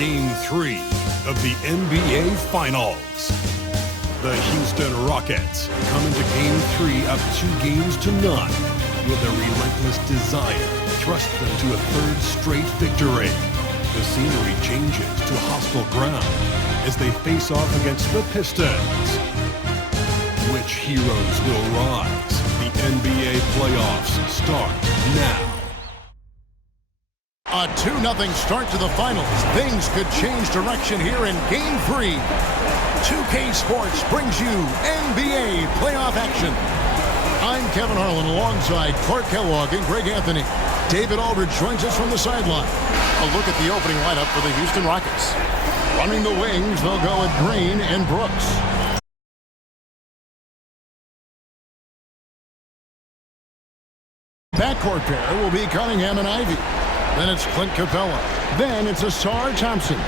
Game 3 of the NBA Finals. The Houston Rockets come into Game 3 up 2-0 with a relentless desire thrust them to a third straight victory. The scenery changes to hostile ground as they face off against the Pistons. Which heroes will rise? The NBA playoffs start now. A 2-0 start to the finals. Things could change direction here in Game 3. 2K Sports brings you NBA playoff action. I'm Kevin Harlan alongside Clark Kellogg and Greg Anthony. David Aldridge joins us from the sideline. A look at the opening lineup for the Houston Rockets. Running the wings, they'll go with Green and Brooks. Backcourt pair will be Cunningham and Ivy. Then it's Clint Capella. Then it's Asar Thompson.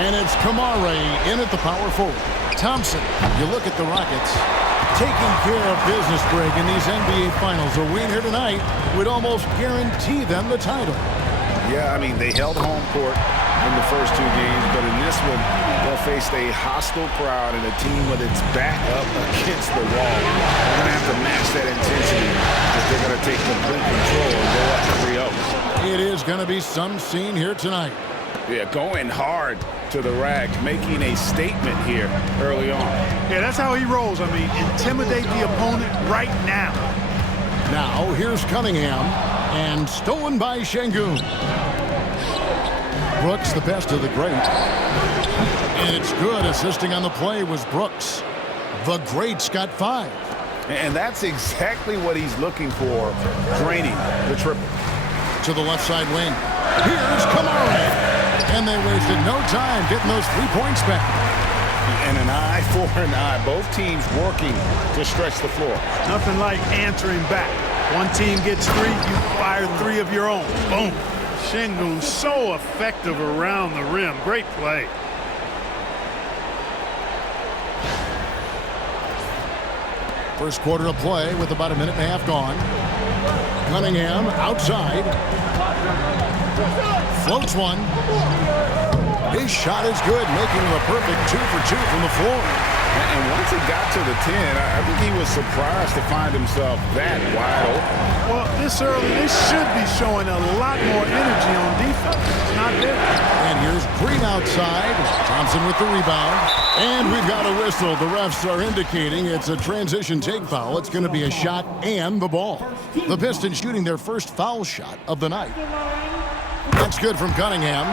And it's Kamare in at the power forward. Thompson, you look at the Rockets. Taking care of business, Greg, in these NBA Finals. A win here tonight would almost guarantee them the title. Yeah, I mean, they held home court in the first two games, but in this one, they'll face a hostile crowd and a team with its back up against the wall. They're going to have to match that intensity if they're going to take complete control and go up 3-0. It is going to be some scene here tonight. Yeah, going hard to the rack, making a statement here early on. Yeah, that's how he rolls. I mean, intimidate the opponent right now. Now, here's Cunningham, and stolen by Şengün. Brooks, the best of the great. And it's good. Assisting on the play was Brooks. The great's got 5. And that's exactly what he's looking for, draining the triple. To the left side wing. Here's Kamare. And they wasted no time getting those 3 points back. And an eye for an eye. Both teams working to stretch the floor. Nothing like answering back. One team gets 3, you fire 3 of your own. Boom. Şengün so effective around the rim. Great play. First quarter of play with about a minute and a half gone. Cunningham outside. Floats one. His shot is good, making him a perfect 2 for 2 from the floor. And once it got to the 10, I think he was surprised to find himself that wide open. Well, this early, they should be showing a lot more energy on defense. It's not there. And here's Green outside. Thompson with the rebound. And we've got a whistle. The refs are indicating it's a transition take foul. It's going to be a shot and the ball. The Pistons shooting their first foul shot of the night. That's good from Cunningham.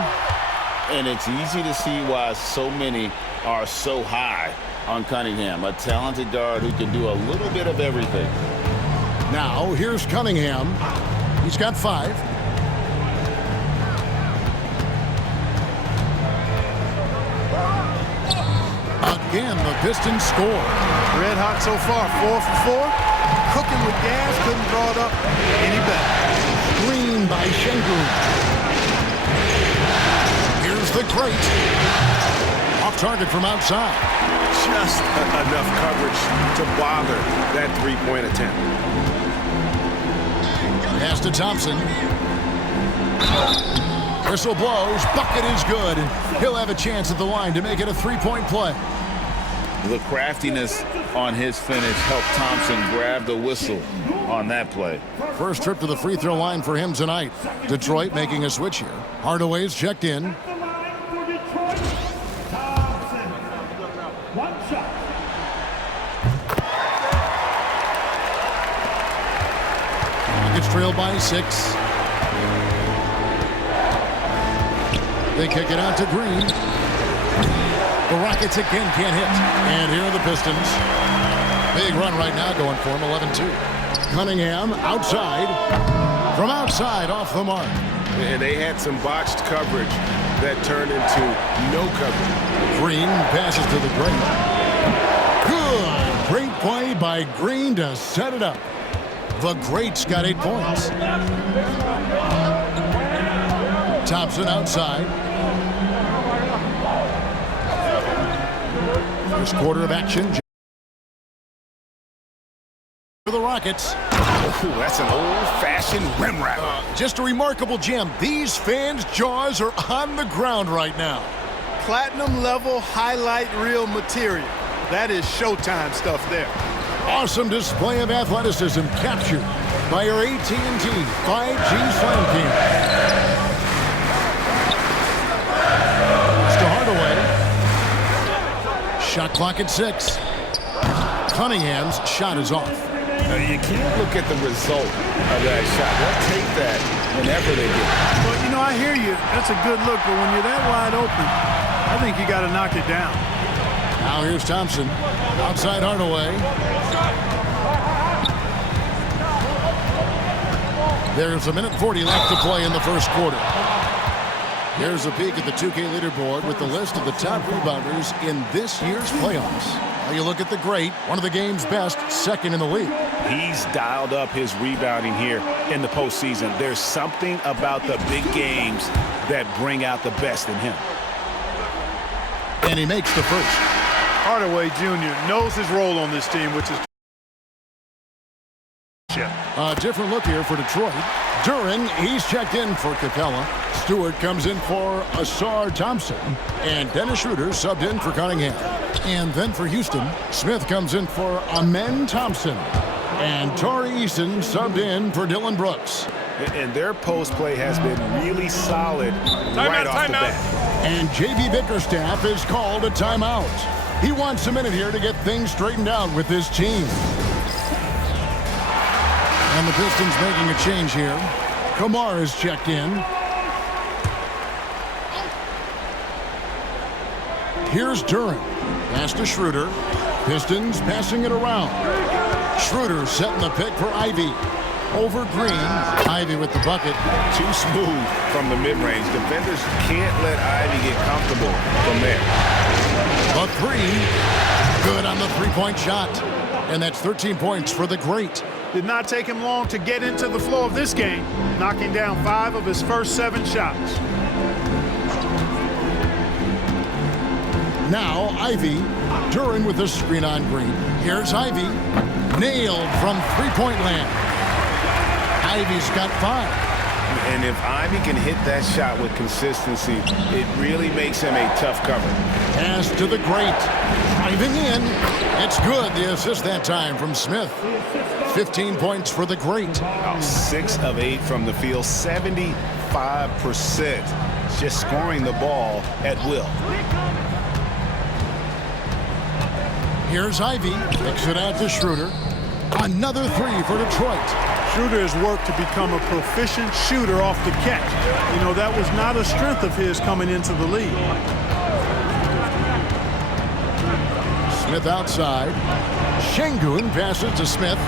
And it's easy to see why so many are so high on Cunningham, a talented guard who can do a little bit of everything. Now, here's Cunningham. He's got 5. Again, the Pistons score. Red hot so far, 4 for 4. Cooking with gas, couldn't draw it up any better. Green by Şengün. Here's the great. Off target from outside. Just enough coverage to bother that three-point attempt. Pass to Thompson. Whistle blows. Bucket is good. He'll have a chance at the line to make it a 3-point play. The craftiness on his finish helped Thompson grab the whistle on that play. First trip to the free throw line for him tonight. Detroit making a switch here. Hardaway's checked in. Rockets trail by 6. They kick it out to Green. The Rockets again can't hit. And here are the Pistons. Big run right now going for him, 11-2. Cunningham outside. From outside, off the mark. And they had some botched coverage that turned into no coverage. Green passes to the great. Good. Great play by Green to set it up. The great's got 8 points. Thompson outside. First quarter of action. the Rockets. Ooh, that's an old-fashioned rim wrap. Just a remarkable gem. These fans' jaws are on the ground right now. Platinum level highlight reel material. That is Showtime stuff there. Awesome display of athleticism captured by your AT&T 5G Slam King. It's to Hardaway. Shot clock at 6. Cunningham's shot is off. You can't look at the result of that shot. They'll take that whenever they get it. Well, you know, I hear you. That's a good look, but when you're that wide open, I think you got to knock it down. Now here's Thompson. Outside Hardaway. There's 1:40 left to play in the first quarter. Here's a peek at the 2K leaderboard with the list of the top rebounders in this year's playoffs. Now you look at the great, one of the game's best, second in the league. He's dialed up his rebounding here in the postseason. There's something about the big games that bring out the best in him. And he makes the first. Hardaway Jr. knows his role on this team, which is a different look here for Detroit. Duran, he's checked in for Capella. Stewart comes in for Asar Thompson. And Dennis Schroeder subbed in for Cunningham. And then for Houston, Smith comes in for Amen Thompson. And Torrey Eason subbed in for Dylan Brooks. And their post play has been really solid right off the bat. And J.B. Bickerstaff is called a timeout. He wants a minute here to get things straightened out with his team. And the Pistons making a change here. Kamar is checked in. Here's Duran. Pass to Schroeder. Pistons passing it around. Schroeder setting the pick for Ivy. Over Green. Ivy with the bucket. Too smooth from the mid-range. Defenders can't let Ivy get comfortable from there. A three. Good on the three-point shot. And that's 13 points for the great. did not take him long to get into the flow of this game, knocking down 5 of his first 7 shots. Now Ivy, Duran with the screen on Green. Here's Ivy, nailed from three-point land. Ivy's got 5. And if Ivy can hit that shot with consistency, it really makes him a tough cover. Pass to the great. Driving in. It's good. The assist that time from Smith. 15 points for the great. 6 of 8 from the field, 75%. Just scoring the ball at will. Here's Ivy. Kicks it out to Schroeder. Another 3 for Detroit. Schroeder has worked to become a proficient shooter off the catch. You know, that was not a strength of his coming into the league. Smith outside. Şengün passes to Smith.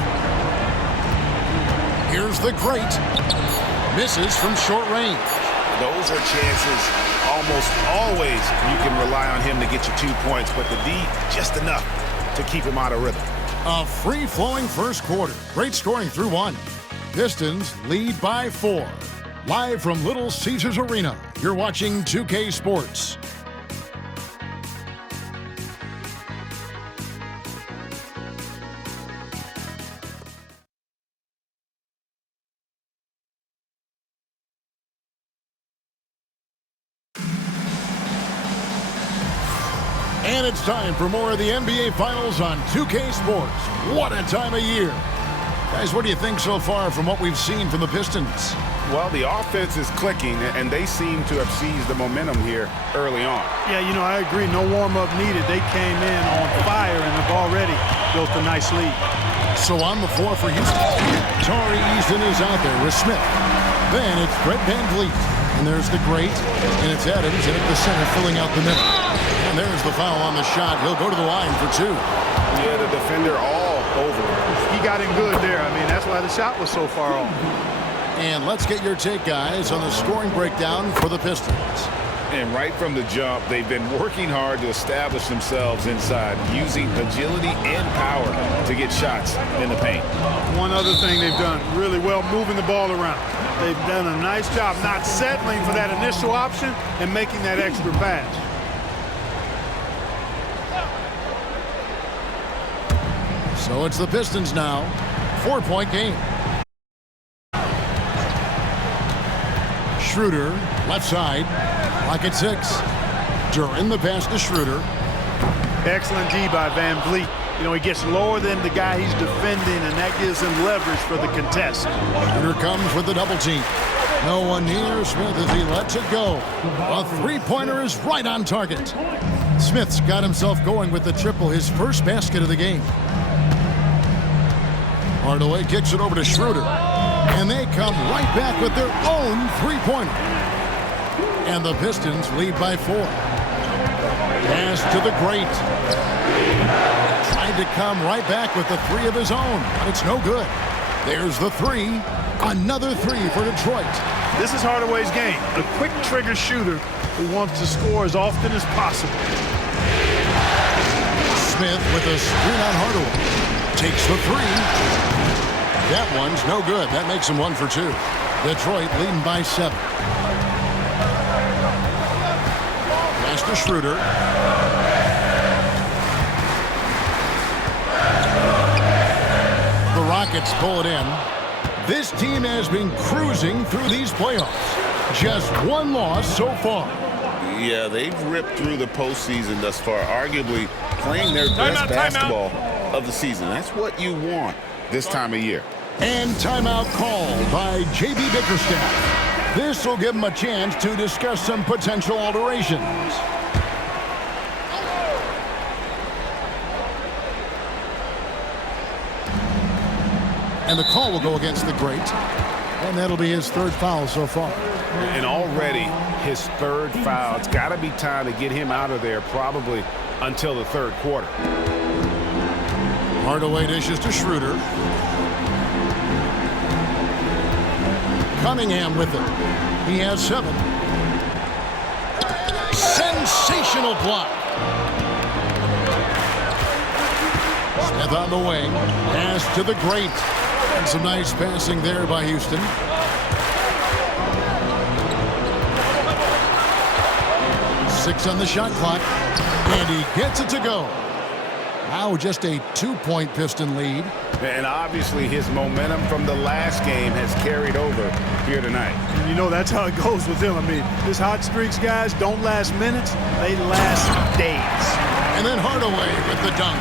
Here's the great. Misses from short range. Those are chances almost always you can rely on him to get you 2 points, but the D just enough to keep him out of rhythm. A free-flowing first quarter. Great scoring through 1. Pistons lead by 4. Live from Little Caesars Arena, you're watching 2K Sports. And it's time for more of the NBA Finals on 2K Sports. What a time of year. Guys, what do you think so far from what we've seen from the Pistons? Well, the offense is clicking, and they seem to have seized the momentum here early on. Yeah, you know, I agree. No warm-up needed. They came in on fire and have already built a nice lead. So on the floor for Houston, Torrey Eason is out there with Smith. Then it's Fred VanVleet. And there's the great, and it's Adams in at the center filling out the middle. And there's the foul on the shot. He'll go to the line for 2. Yeah, the defender all over. He got him good there. I mean, that's why the shot was so far off. And let's get your take, guys, on the scoring breakdown for the Pistons. And right from the jump, they've been working hard to establish themselves inside, using agility and power to get shots in the paint. One other thing they've done really well, moving the ball around. They've done a nice job not settling for that initial option and making that extra pass. So it's the Pistons now. 4-point game. Schroeder, left side. Clock at 6. During the pass to Schroeder. Excellent D by Van Vliet. You know, he gets lower than the guy he's defending, and that gives him leverage for the contest. Schroeder comes with the double team. No one near Smith as he lets it go. A three-pointer is right on target. Smith's got himself going with the triple, his first basket of the game. Hardaway kicks it over to Schroeder. And they come right back with their own three-pointer. And the Pistons lead by 4. Pass to the great. Tried to come right back with the 3 of his own, but it's no good. There's the 3. Another 3 for Detroit. This is Hardaway's game. A quick trigger shooter who wants to score as often as possible. Smith with a screen on Hardaway. Takes the 3. That one's no good. That makes him 1 for 2. Detroit leading by 7. Pass to Schroeder. The Rockets pull it in. This team has been cruising through these playoffs. Just 1 loss so far. Yeah, they've ripped through the postseason thus far, arguably playing their best basketball of the season. That's what you want this time of year. And timeout called by J.B. Bickerstaff. This will give them a chance to discuss some potential alterations. And the call will go against the great. And that'll be his 3rd foul so far. And already his 3rd foul. It's got to be time to get him out of there probably until the 3rd quarter. Hardaway dishes to Schroeder. Cunningham with it. He has 7. Sensational block. Smith on the wing. Pass to the great. And some nice passing there by Houston. Six on the shot clock. And he gets it to go. Now just a 2-point Piston lead. And obviously his momentum from the last game has carried over here tonight. You know, that's how it goes with him. I mean, his hot streaks, guys, don't last minutes. They last days. And then Hardaway with the dunk.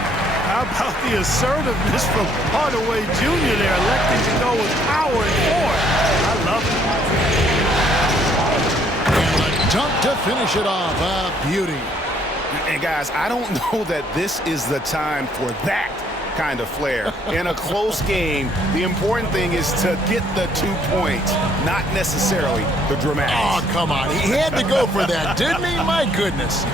How about the assertiveness from Hardaway Jr. there, electing to go with power and force. I love it. And the dunk to finish it off. A beauty. And guys, I don't know that this is the time for that kind of flair. In a close game, the important thing is to get the 2 points, not necessarily the dramatics. Oh, come on. He had to go for that, didn't he? My goodness.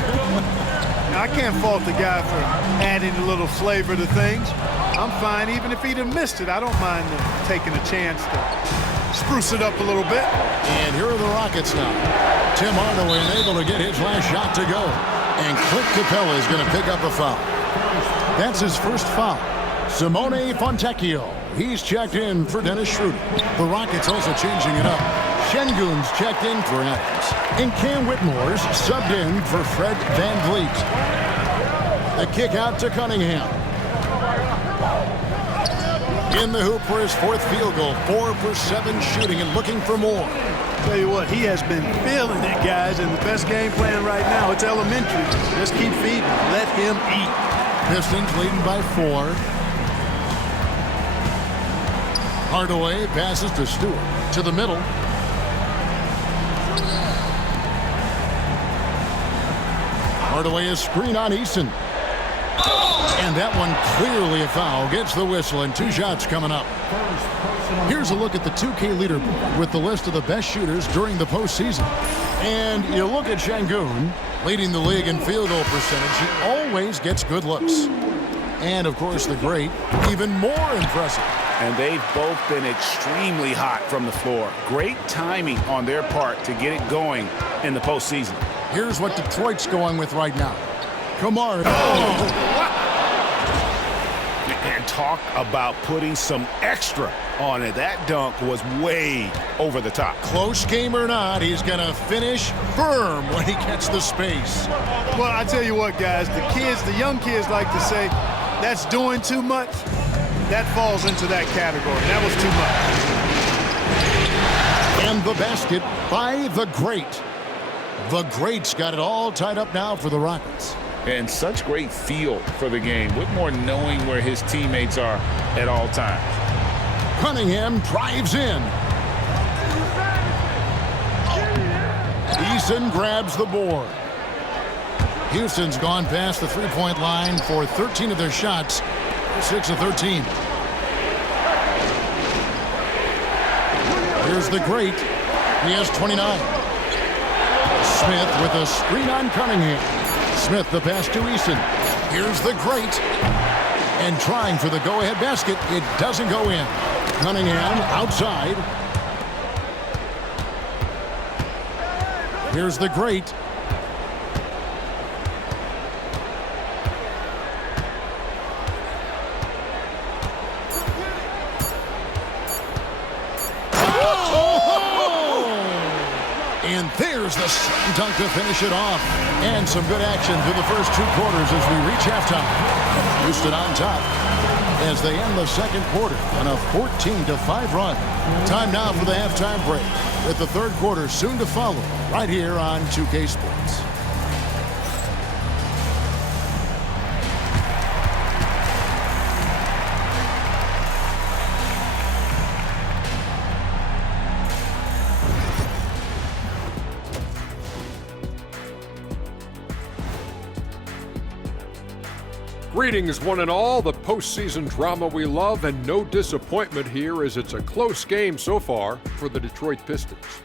Now, I can't fault the guy for adding a little flavor to things. I'm fine. Even if he'd have missed it, I don't mind taking a chance to spruce it up a little bit. And here are the Rockets now. Tim Hardaway able to get his last shot to go. And Clint Capella is going to pick up a foul. That's his first foul. Simone Fontecchio. He's checked in for Dennis Schroeder. The Rockets also changing it up. Şengün's checked in for Adams. And Cam Whitmore's subbed in for Fred Van Vliet. The kick out to Cunningham. In the hoop for his 4th field goal. 4 for 7 shooting and looking for more. Tell you what, he has been feeling it, guys, and the best game plan right now, it's elementary. Just keep feeding. Let him eat. Pistons leading by 4. Hardaway passes to Stewart. To the middle. Hardaway is screen on Eason. And that one clearly a foul. Gets the whistle and 2 shots coming up. Here's a look at the 2K leaderboard with the list of the best shooters during the postseason. And you look at Şengün, leading the league in field goal percentage. He always gets good looks. And, of course, the great, even more impressive. And they've both been extremely hot from the floor. Great timing on their part to get it going in the postseason. Here's what Detroit's going with right now. Kamara. And talk about putting some extra on it. That dunk was way over the top. Close game or not, he's going to finish firm when he gets the space. Well, I tell you what, guys, the young kids like to say, that's doing too much. that falls into that category. That was too much. And the basket by the Great. The Great's got it all tied up now for the Rockets. And such great feel for the game. Whitmore knowing where his teammates are at all times. Cunningham drives in. Eason grabs the board. Houston's gone past the three-point line for 13 of their shots. 6 of 13. Here's the Great. He has 29. Smith with a screen on Cunningham. Smith the pass to Eason. Here's the Great. And trying for the go-ahead basket. It doesn't go in. Cunningham outside. Here's the Great. And there's the slam dunk to finish it off. And some good action through the first 2 quarters as we reach halftime. Houston on top as they end the second quarter on a 14-5 run. Time now for the halftime break, with the third quarter soon to follow right here on 2K Sports. Greetings, one and all. The postseason drama we love, and no disappointment here as it's a close game so far for the Detroit Pistons.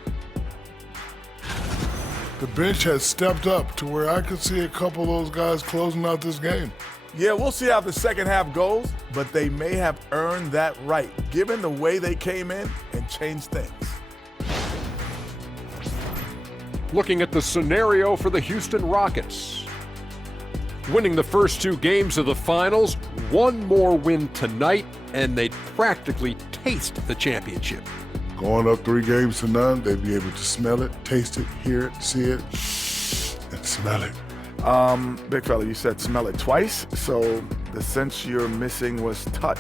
The bench has stepped up to where I could see a couple of those guys closing out this game. Yeah, we'll see how the second half goes, but they may have earned that right, given the way they came in and changed things. Looking at the scenario for the Houston Rockets. Winning the first 2 games of the finals, one more win tonight, and they'd practically taste the championship. Going up 3 games to none, they'd be able to smell it, taste it, hear it, see it, and smell it. Big fella, you said smell it twice, so the sense you're missing was touch.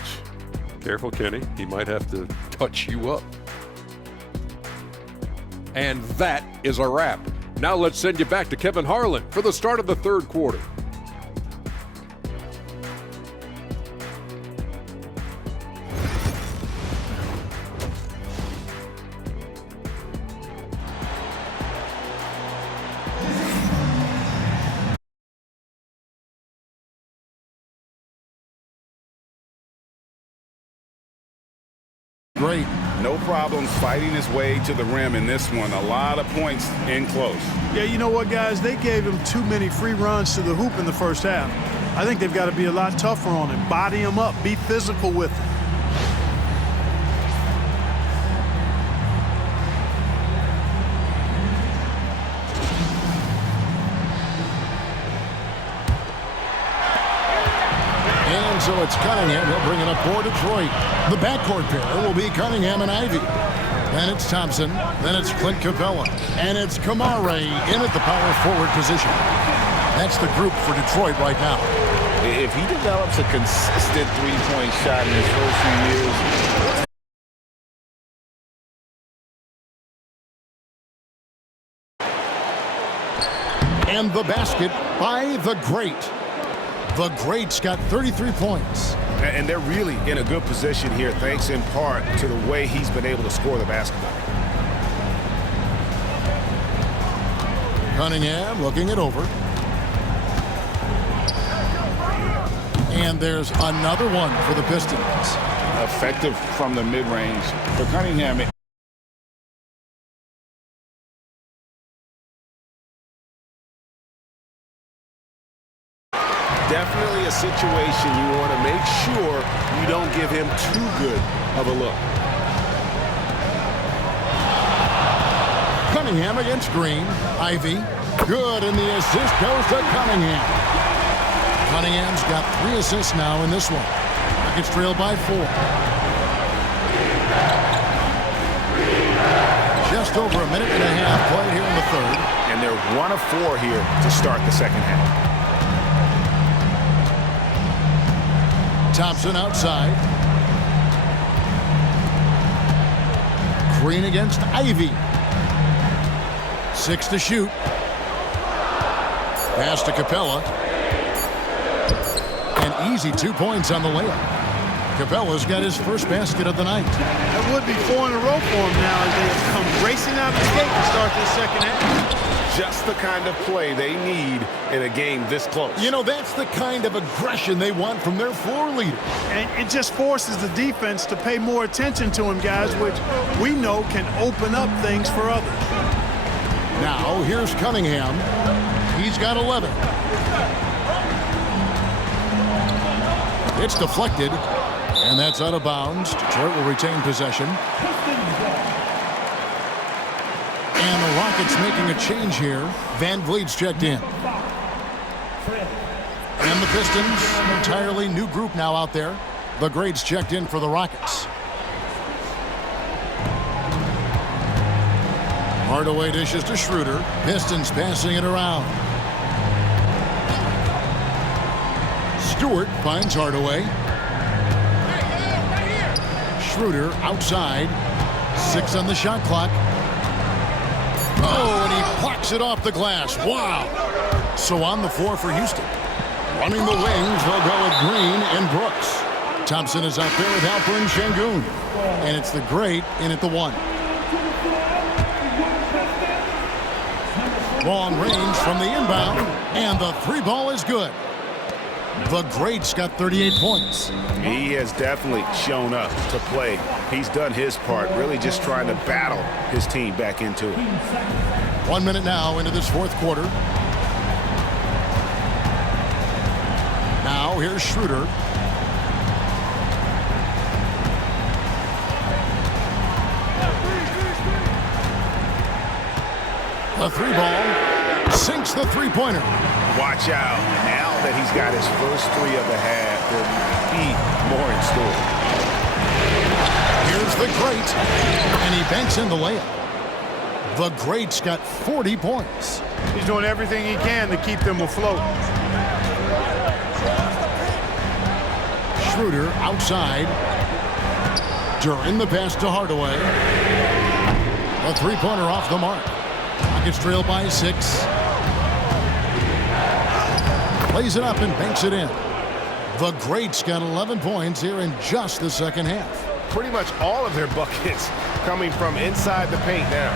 Careful, Kenny. He might have to touch you up. And that is a wrap. Now let's send you back to Kevin Harlan for the start of the third quarter. Great. No problems fighting his way to the rim in this one. A lot of points in close. Yeah, you know what, guys? They gave him too many free runs to the hoop in the first half. I think they've got to be a lot tougher on him. Body him up. Be physical with him. And so it's Cunningham. He'll bring it up for Detroit. The backcourt pair will be Cunningham and Ivy. Then it's Thompson. Then it's Clint Capella. And it's Kamare in at the power forward position. That's the group for Detroit right now. If he develops a consistent three-point shot in his first few years, and the basket by the Great. The Great's got 33 points. And they're really in a good position here, thanks in part to the way he's been able to score the basketball. Cunningham looking it over. And there's another one for the Pistons. effective from the mid-range. For Cunningham, definitely a situation you want to make sure you don't give him too good of a look. Cunningham against Green. Ivy. Good, and the assist goes to Cunningham. Cunningham's got 3 assists now in this one. Rockets trail by 4. Just over a minute and a half played here in the third. And they're 1 of 4 here to start the second half. Thompson outside. Green against Ivy. 6 to shoot. Pass to Capella. An easy 2 points on the layup. Capella's got his first basket of the night. That would be 4 in a row for him now as they come racing out the gate to start this second half. Just the kind of play they need in a game this close. You know, that's the kind of aggression they want from their floor leader. And it just forces the defense to pay more attention to him, guys, which we know can open up things for others. Now, here's Cunningham. He's got 11. It's deflected, and that's out of bounds. Detroit will retain possession. And the Rockets making a change here. Van Vliet's checked in. And the Pistons, entirely new group now out there. The Greats checked in for the Rockets. Hardaway dishes to Schroeder. Pistons passing it around. Stewart finds Hardaway. Schroeder outside. 6 on the shot clock. Oh, and he blocks it off the glass. Wow. So on the floor for Houston. Running the wings, they'll go with Green and Brooks. Thompson is out there with Alper and Şengün. And it's the Great in at the 1. Long range from the inbound, and the 3 ball is good. The Greats got 38 points. He has definitely shown up to play. He's done his part, really just trying to battle his team back into it. 1 minute now into this fourth quarter. Now here's Schroeder. The 3 ball sinks the 3-pointer. Watch out. Now that he's got his first 3 of the half, there'll be more in store. Here's the Great, and he banks in the layup. The Great's got 40 points. He's doing everything he can to keep them afloat. Schroeder outside. During the pass to Hardaway. A 3-pointer off the mark. Rockets trail by 6. Plays it up and banks it in. The Greats got 11 points here in just the second half. Pretty much all of their buckets coming from inside the paint now.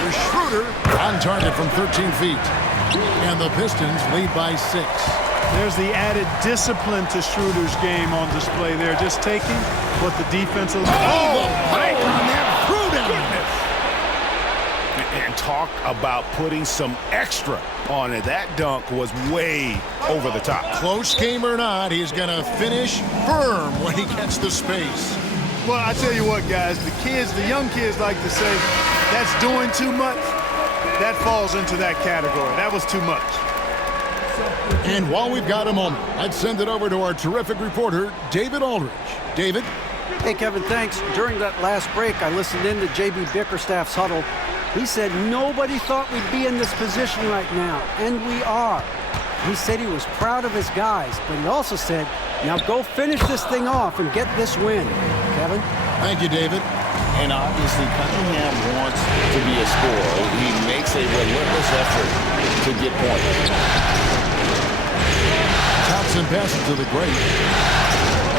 Here's Schroeder on target from 13 feet. And the Pistons lead by 6. There's the added discipline to Schroeder's game on display there. Just taking what the defense is. And talk about putting some extra on it. That dunk was way over the top. Close game or not, he's going to finish firm when he gets the space. Well, I tell you what, guys, the young kids like to say, that's doing too much. That falls into that category. That was too much. And while we've got a moment, let's send it over to our terrific reporter, David Aldridge. David? Hey, Kevin, thanks. During that last break, I listened in to J.B. Bickerstaff's huddle. He said nobody thought we'd be in this position right now, and we are. He said he was proud of his guys, but he also said, now go finish this thing off and get this win. Kevin? Thank you, David. And obviously, Cunningham wants to be a scorer. He makes a relentless effort to get points. Thompson passes to the Great.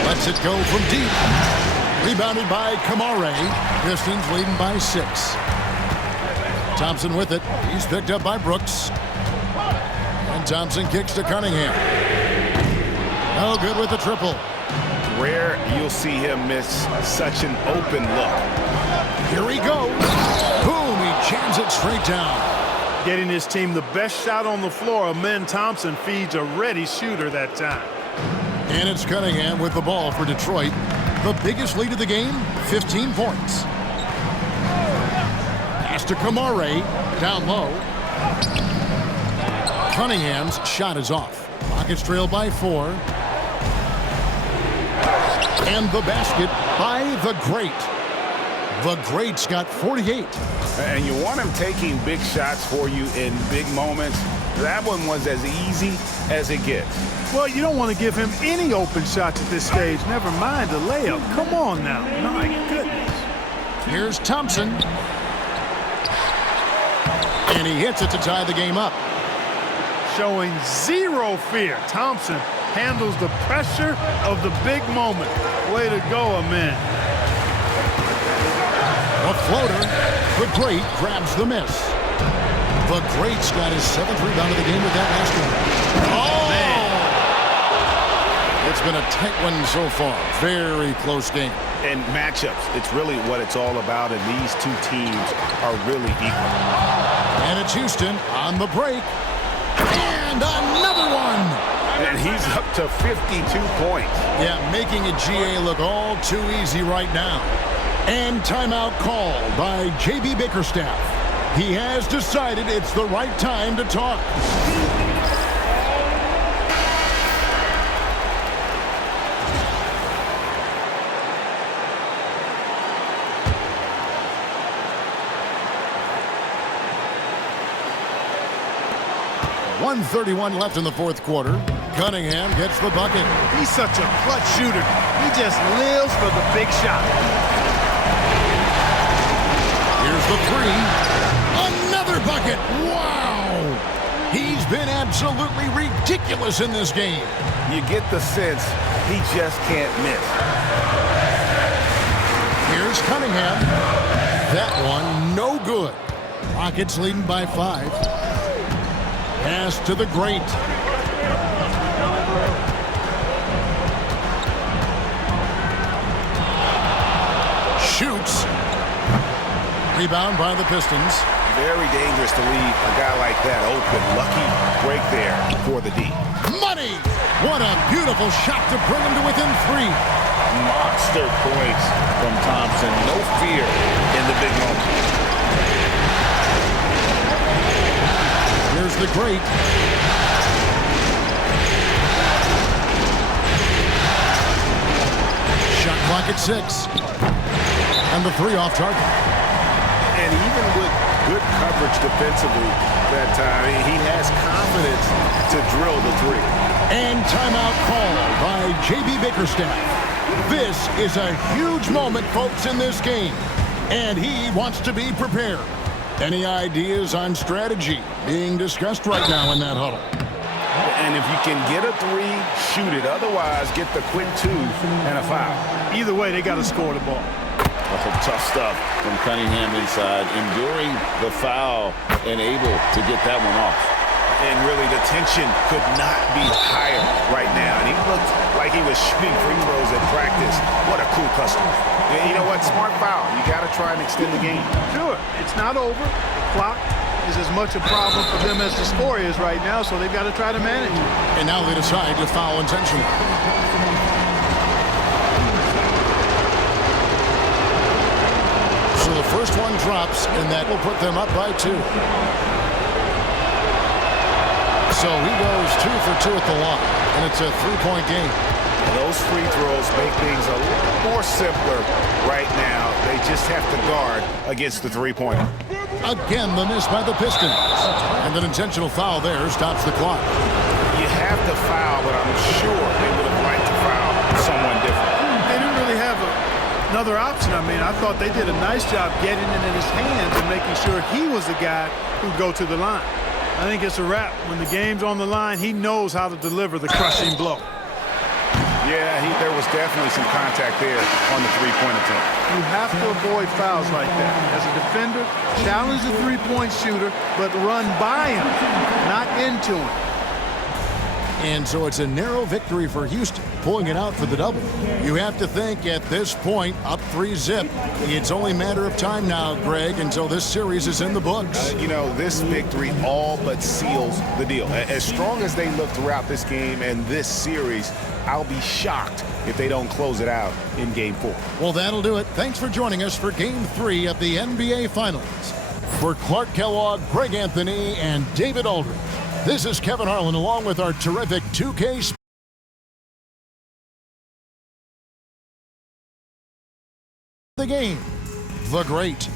Lets it go from deep. Rebounded by Kamare. Pistons leading by 6. Thompson with it. He's picked up by Brooks. And Thompson kicks to Cunningham. No good with the triple. Rare you'll see him miss such an open look. Here he goes. Boom, he jams it straight down. Getting his team the best shot on the floor. Amen Thompson feeds a ready shooter that time. And it's Cunningham with the ball for Detroit. The biggest lead of the game, 15 points. Pass to Kamare, down low. Cunningham's shot is off. Rockets trail by 4. And the basket by the Great. The Great's got 48. And you want him taking big shots for you in big moments. That one was as easy as it gets. Well, you don't want to give him any open shots at this stage. Never mind a layup. Come on now. My goodness. Here's Thompson. And he hits it to tie the game up. Showing zero fear. Thompson handles the pressure of the big moment. Way to go, man. A floater. The Great grabs the miss. The Great's got his 7th rebound of the game with that last one. Oh! Man. It's been a tight one so far. Very close game. And matchups, it's really what it's all about, and these two teams are really equal. And it's Houston on the break. And another one! And he's up to 52 points. Yeah, making a GA look all too easy right now. And timeout called by JB Bickerstaff. He has decided it's the right time to talk. .131 left in the fourth quarter. Cunningham gets the bucket. He's such a clutch shooter. He just lives for the big shot. Here's the three. Another bucket. Wow! He's been absolutely ridiculous in this game. You get the sense he just can't miss. Here's Cunningham. That one no good. Rockets leading by 5. Pass to the Great. Shoots. Rebound by the Pistons. Very dangerous to leave a guy like that open. Lucky break there for the D. Money! What a beautiful shot to bring him to within 3. Monster points from Thompson. No fear in the big moment. Here's the Great. Shot clock at 6. And the 3 off target. And even with good coverage defensively that time, he has confidence to drill the 3. And timeout called by JB Bickerstaff. This is a huge moment, folks, in this game. And he wants to be prepared. Any ideas on strategy being discussed right now in that huddle? And if you can get a 3, shoot it. Otherwise, get the quick 2 and a foul. Either way, they got to score the ball. Oh, tough stuff from Cunningham inside, enduring the foul and able to get that one off. And really, the tension could not be higher right now. And he looked like he was shooting free throws at practice. What a cool customer. And you know what? Smart foul. You got to try and extend the game. Sure, it's not over. The clock is as much a problem for them as the score is right now, so they've got to try to manage it. And now they decide to foul intentionally. So the first one drops, and that will put them up by 2. So he goes 2 for 2 at the line, and it's a 3-point game. Those free throws make things a little more simpler right now. They just have to guard against the 3-pointer. Again, the miss by the Pistons. And an intentional foul there stops the clock. You have to foul, but I'm sure they would have liked to foul someone different. They didn't really have another option. I mean, I thought they did a nice job getting it in his hands and making sure he was the guy who'd go to the line. I think it's a wrap. When the game's on the line, he knows how to deliver the crushing blow. Yeah, there was definitely some contact there on the 3-point attempt. You have to avoid fouls like that. As a defender, challenge the 3-point shooter, but run by him, not into him. And so it's a narrow victory for Houston, pulling it out for the double. You have to think at this point, up 3-zip. It's only a matter of time now, Greg, until this series is in the books. You know, this victory all but seals the deal. As strong as they look throughout this game and this series, I'll be shocked if they don't close it out in Game 4. Well, that'll do it. Thanks for joining us for Game 3 of the NBA Finals. For Clark Kellogg, Greg Anthony, and David Aldridge, this is Kevin Harlan along with our terrific 2K the game, the Great.